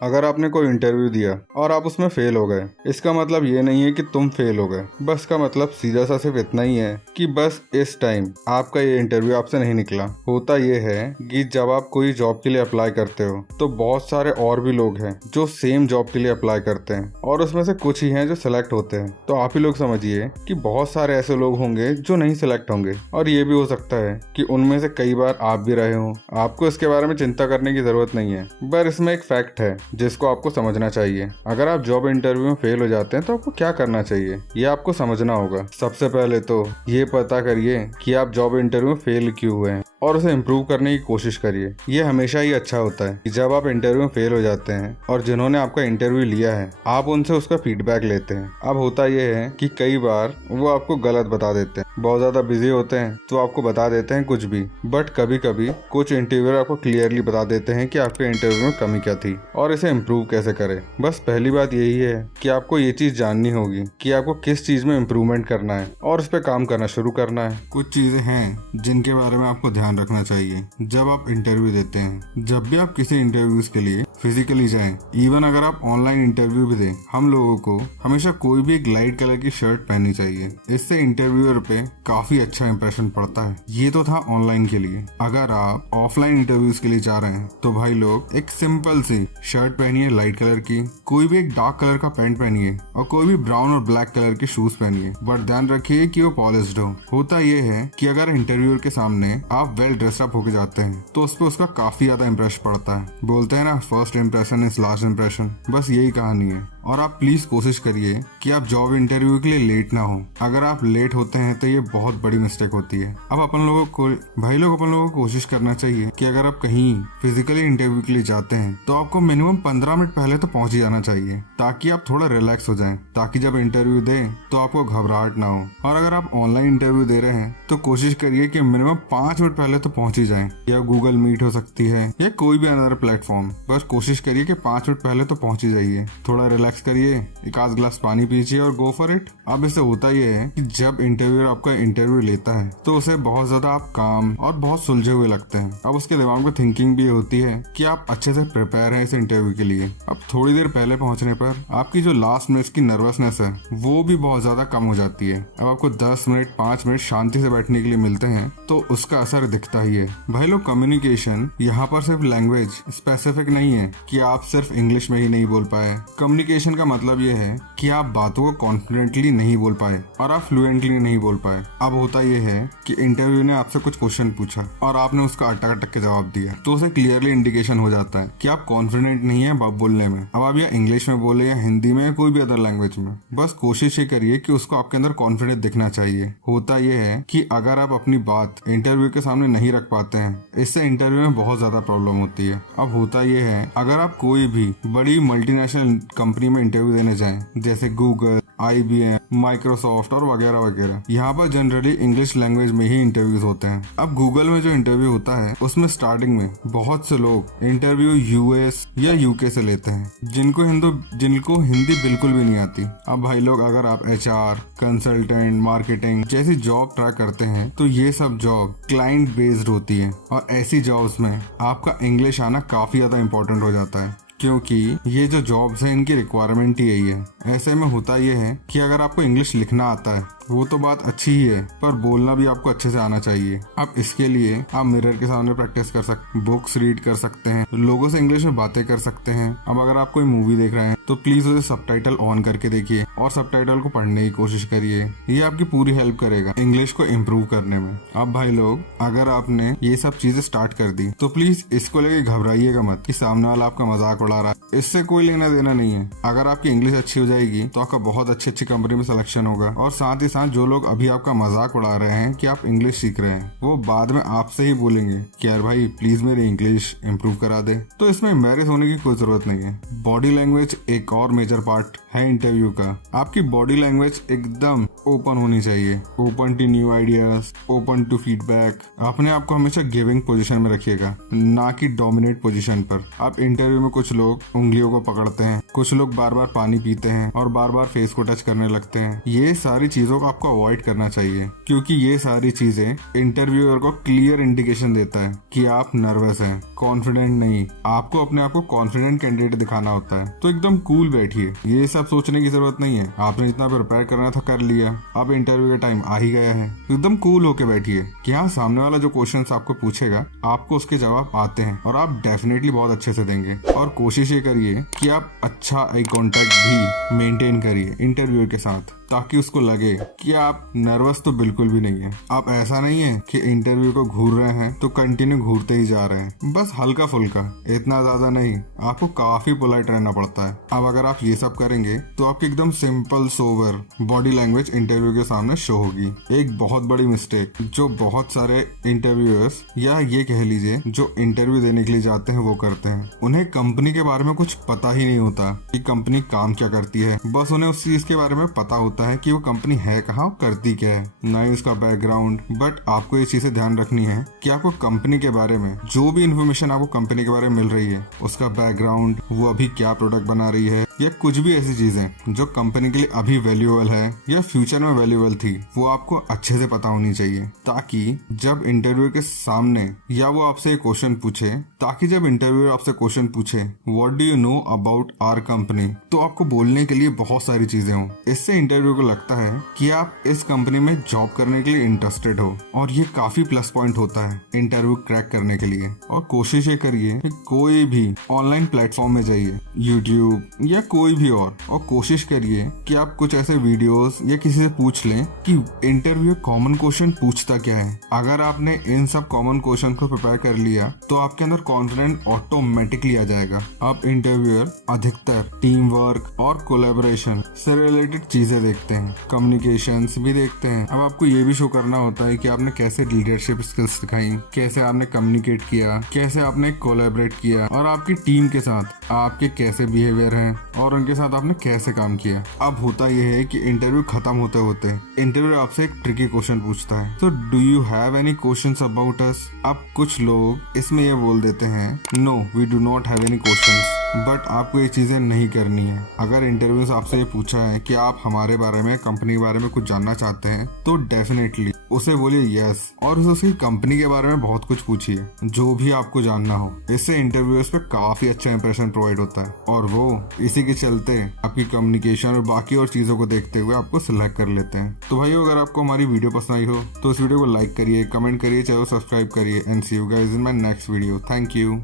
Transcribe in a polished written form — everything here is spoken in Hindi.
अगर आपने कोई इंटरव्यू दिया और आप उसमें फेल हो गए, इसका मतलब ये नहीं है कि तुम फेल हो गए। बस का मतलब सीधा सा सिर्फ इतना ही है कि बस इस टाइम आपका ये इंटरव्यू आपसे नहीं निकला। होता ये है कि जब आप कोई जॉब के लिए अप्लाई करते हो तो बहुत सारे और भी लोग हैं जो सेम जॉब के लिए अप्लाई करते हैं और उसमें से कुछ ही हैं जो सिलेक्ट होते हैं। तो आप ही लोग समझिए कि बहुत सारे ऐसे लोग होंगे जो नहीं सिलेक्ट होंगे, और ये भी हो सकता है कि उनमें से कई बार आप भी रहे हो। आपको इसके बारे में चिंता करने की जरूरत नहीं है, पर इसमें एक फैक्ट है जिसको आपको समझना चाहिए। अगर आप जॉब इंटरव्यू में फेल हो जाते हैं तो आपको क्या करना चाहिए, ये आपको समझना होगा। सबसे पहले तो ये पता करिए कि आप जॉब इंटरव्यू में फेल क्यों हुए हैं और उसे इम्प्रूव करने की कोशिश करिए। ये हमेशा ही अच्छा होता है कि जब आप इंटरव्यू में फेल हो जाते हैं और जिन्होंने आपका इंटरव्यू लिया है आप उनसे उसका फीडबैक लेते हैं। अब होता यह है कि कई बार वो आपको गलत बता देते हैं, बहुत ज्यादा बिजी होते हैं तो आपको बता देते हैं कुछ भी, बट कभी कभी कुछ इंटरव्यूअर आपको क्लियरली बता देते हैं कि आपके इंटरव्यू में कमी क्या थी और इसे इम्प्रूव कैसे करें। बस पहली बात यही है कि आपको ये चीज जाननी होगी कि आपको किस चीज में इम्प्रूवमेंट करना है और उस पर काम करना शुरू करना है। कुछ चीजें हैं जिनके बारे में आपको ध्यान रखना चाहिए जब आप इंटरव्यू देते हैं। जब भी आप किसी इंटरव्यूज के लिए फिजिकली जाएं, इवन अगर आप ऑनलाइन इंटरव्यू भी दें, हम लोगों को हमेशा कोई भी एक लाइट कलर की शर्ट पहननी चाहिए। इससे इंटरव्यूअर पे काफी अच्छा इंप्रेशन पड़ता है। ये तो था ऑनलाइन के लिए। अगर आप ऑफलाइन इंटरव्यूज के लिए जा रहे हैं तो भाई लोग एक सिंपल सी शर्ट पहनिए लाइट कलर की, कोई भी एक डार्क कलर का पैंट पहनिए और कोई भी ब्राउन और ब्लैक कलर के शूज पहनिए, बट ध्यान रखिए कि वो पॉलिश्ड हो। होता ये है कि अगर इंटरव्यूअर के सामने आप वेल ड्रेस अप होके जाते हैं तो उस पर उसका काफी ज्यादा इंप्रेशन पड़ता है। बोलते हैं ना, first impression is last impression. बस यही कहानी है। और आप प्लीज कोशिश करिए कि आप जॉब इंटरव्यू के लिए लेट ना हो। अगर आप लेट होते हैं तो ये बहुत बड़ी मिस्टेक होती है। अब अपन लोगों को कोशिश करना चाहिए कि अगर आप कहीं फिजिकली इंटरव्यू के लिए जाते हैं तो आपको मिनिमम 15 मिनट पहले तो पहुंच ही जाना चाहिए, ताकि आप थोड़ा रिलैक्स हो जाएं, ताकि जब इंटरव्यू दें तो आपको घबराहट ना हो। और अगर आप ऑनलाइन इंटरव्यू दे रहे हैं तो कोशिश करिए कि मिनिमम 5 मिनट पहले तो पहुंच ही जाएं, या गूगल मीट हो सकती है या कोई भी अनदर प्लेटफॉर्म। बस कोशिश करिए कि 5 मिनट पहले तो पहुंच ही जाइए, थोड़ा रिलैक्स करिए, एक आध ग्लास पानी पीजिए और गो फॉर इट। अब इससे होता यह है कि जब इंटरव्यूअर आपका इंटरव्यू लेता है तो उसे बहुत ज्यादा आप काम और बहुत सुलझे हुए लगते हैं। अब उसके दिमाग में थिंकिंग भी होती है कि आप अच्छे से प्रिपेयर हैं इस इंटरव्यू के लिए। अब थोड़ी देर पहले पहुंचने पर आपकी जो लास्ट मिनट की नर्वसनेस है वो भी बहुत ज्यादा कम हो जाती है। अब आपको 10 मिनट 5 मिनट शांति से बैठने के लिए मिलते हैं तो उसका असर दिखता ही है। भाई लोग, कम्युनिकेशन यहाँ पर सिर्फ लैंग्वेज स्पेसिफिक नहीं है कि आप सिर्फ इंग्लिश में ही नहीं बोल पाए। कम्युनिकेशन का मतलब ये है कि आप बातों को कॉन्फिडेंटली नहीं बोल पाए और आप फ्लुएंटली नहीं बोल पाए। अब होता ये है कि इंटरव्यू ने आपसे कुछ क्वेश्चन पूछा और आपने उसका अटक अटक के जवाब दिया, तो उसे क्लियरली इंडिकेशन हो जाता है कि आप कॉन्फिडेंट नहीं है बोलने में। अब आप या इंग्लिश में बोले या हिंदी में या कोई भी अदर लैंग्वेज में, बस कोशिश ये करिए कि उसको आपके अंदर कॉन्फिडेंस दिखना चाहिए। होता यह है कि अगर आप अपनी बात इंटरव्यू के सामने नहीं रख पाते हैं, इससे इंटरव्यू में बहुत ज्यादा प्रॉब्लम होती है। अब होता यह है, अगर आप कोई भी बड़ी मल्टीनेशनल कंपनी में इंटरव्यू देने जाएं, जैसे गूगल, IBM, माइक्रोसॉफ्ट और वगैरह वगैरह, यहाँ पर जनरली इंग्लिश लैंग्वेज में ही इंटरव्यूज होते हैं। अब गूगल में जो इंटरव्यू होता है उसमें स्टार्टिंग में बहुत से लोग इंटरव्यू US या UK से लेते हैं, जिनको हिंदी बिल्कुल भी नहीं आती। अब भाई लोग, अगर आप HR, कंसल्टेंट, मार्केटिंग जैसी जॉब ट्राई करते हैं तो ये सब जॉब क्लाइंट बेस्ड होती है और ऐसी जॉब्स में आपका इंग्लिश आना काफी ज्यादा इंपॉर्टेंट हो जाता है, क्योंकि ये जो जॉब्स है इनकी रिक्वायरमेंट ही यही है। ऐसे में होता ये है कि अगर आपको इंग्लिश लिखना आता है वो तो बात अच्छी ही है, पर बोलना भी आपको अच्छे से आना चाहिए। अब इसके लिए आप मिरर के सामने प्रैक्टिस कर सकते, बुक्स रीड कर सकते हैं, लोगों से इंग्लिश में बातें कर सकते हैं। अब अगर आप कोई मूवी देख रहे हैं तो प्लीज उसे सबटाइटल ऑन करके देखिए और सबटाइटल को पढ़ने की कोशिश करिए। ये आपकी पूरी हेल्प करेगा इंग्लिश को इम्प्रूव करने में। अब भाई लोग, अगर आपने ये सब चीजें स्टार्ट कर दी तो प्लीज इसको लेके घबराइएगा मत कि सामने वाला आपका मजाक उड़ा रहा है। इससे कोई लेना देना नहीं है। अगर आपकी इंग्लिश अच्छी हो जाएगी तो आपका बहुत अच्छी कंपनी में सिलेक्शन होगा, और साथ ही साथ जो लोग अभी आपका मजाक उड़ा रहे हैं कि आप इंग्लिश सीख रहे हैं, वो बाद में आपसे ही बोलेंगे कि यार भाई प्लीज मेरी इंग्लिश इंप्रूव करा दे। तो इसमें एम्बैरेस होने की कोई जरूरत नहीं है। बॉडी लैंग्वेज एक और मेजर पार्ट है इंटरव्यू का। आपकी बॉडी लैंग्वेज एकदम ओपन होनी चाहिए, open to new ideas, open to feedback. अपने आप को हमेशा गिविंग पोजीशन में रखिएगा, ना कि डोमिनेट पोजीशन पर। आप इंटरव्यू में कुछ लोग उंगलियों को पकड़ते हैं, कुछ लोग बार बार पानी पीते हैं और बार बार फेस को टच करने लगते हैं। ये सारी चीजों को आपको अवॉइड करना चाहिए, क्योंकि ये सारी चीजें इंटरव्यूअर को क्लियर इंडिकेशन देता है कि आप नर्वस हैं, कॉन्फिडेंट नहीं। आपको अपने आप को कॉन्फिडेंट कैंडिडेट दिखाना होता है, तो एकदम कूल बैठिए। ये सब सोचने की जरूरत नहीं है, आपने जितना प्रिपेयर करना था कर लिया, अब इंटरव्यू का टाइम आ ही गया है। एकदम कूल होके बैठिए कि हाँ, सामने वाला जो क्वेश्चंस आपको पूछेगा आपको उसके जवाब आते हैं और आप डेफिनेटली बहुत अच्छे से देंगे। और कोशिश ये करिए कि आप अच्छा आई कांटेक्ट भी मेंटेन करिए इंटरव्यूअर के साथ, ताकि उसको लगे कि आप नर्वस तो बिल्कुल भी नहीं है। आप ऐसा नहीं है कि इंटरव्यू को घूर रहे हैं तो कंटिन्यू घूरते ही जा रहे हैं, बस हल्का फुल्का, इतना ज्यादा नहीं। आपको काफी पोलाइट रहना पड़ता है। अब अगर आप ये सब करेंगे तो आपकी एकदम simple sober body language interview के सामने शो होगी। एक बहुत बड़ी मिस्टेक जो बहुत सारे इंटरव्यूअर्स या ये कह लीजिए जो इंटरव्यू देने के लिए जाते हैं वो करते हैं, उन्हें कंपनी के बारे में कुछ पता ही नहीं होता कि कंपनी काम क्या करती है। बस उन्हें उस चीज के बारे में पता होता है कि वो कंपनी है कहाँ, करती क्या है, ना ही उसका बैकग्राउंड। बट आपको ये चीजें ध्यान रखनी है कि आपको कंपनी के बारे में जो भी इन्फॉर्मेशन आपको कंपनी के बारे में मिल रही है, उसका बैकग्राउंड, वो अभी क्या प्रोडक्ट बना रही है, या कुछ भी ऐसी चीजें जो कंपनी के लिए अभी वैल्यूएबल है या फ्यूचर में वैल्यूएबल थी, वो आपको अच्छे से पता होनी चाहिए। ताकि जब इंटरव्यू के सामने या वो आपसे एक क्वेश्चन पूछे, what do you know about our company, तो आपको बोलने के लिए बहुत सारी चीजें हो। इससे इंटरव्यू को लगता है कि आप इस कंपनी में जॉब करने के लिए इंटरेस्टेड हो, और ये काफी प्लस पॉइंट होता है इंटरव्यू क्रैक करने के लिए। और कोशिश ये करिए कि कोई भी ऑनलाइन प्लेटफॉर्म में जाइए, यूट्यूब या कोई भी और कोशिश करिए कि आप कुछ ऐसे वीडियोस या किसी से पूछ लें कि इंटरव्यू कॉमन क्वेश्चन पूछता क्या है। अगर आपने इन सब कॉमन क्वेश्चन को प्रिपेयर कर लिया तो आपके अंदर कॉन्फिडेंस ऑटोमेटिकली आ जाएगा। अब इंटरव्यूअर अधिकतर टीम वर्क और कोलैबोरेशन से रिलेटेड चीजें देखते हैं, कम्युनिकेशंस भी देखते हैं। अब आपको ये भी शो करना होता है कि आपने कैसे लीडरशिप स्किल्स दिखाई, कैसे आपने कम्युनिकेट किया, कैसे आपने कोलैबोरेट किया, और आपकी टीम के साथ आपके कैसे बिहेवियर हैं और उनके साथ आपने कैसे काम किया। अब होता यह है कि इंटरव्यू खत्म होते होते इंटरव्यू आपसे एक ट्रिकी क्वेश्चन पूछता है, तो do you have any questions about us. अब कुछ लोग इसमें ये बोल देते हैं, no we do not have any questions. But आपको ये चीजें नहीं करनी है। अगर इंटरव्यू आपसे ये पूछा है कि आप हमारे बारे में, कंपनी के बारे में कुछ जानना चाहते हैं, तो डेफिनेटली उसे बोलिए यस, और उसकी कंपनी के बारे में बहुत कुछ पूछिए जो भी आपको जानना हो। इससे इंटरव्यूअर्स पे काफी अच्छा इंप्रेशन प्रोवाइड होता है, और वो इसी के चलते आपकी कम्युनिकेशन और बाकी और चीजों को देखते हुए आपको सिलेक्ट कर लेते हैं। तो भाई, अगर आपको हमारी वीडियो पसंद आई हो तो इस वीडियो को लाइक करिए, कमेंट करिए, चैनल सब्सक्राइब करिए, and see you guys in my next video. Thank you.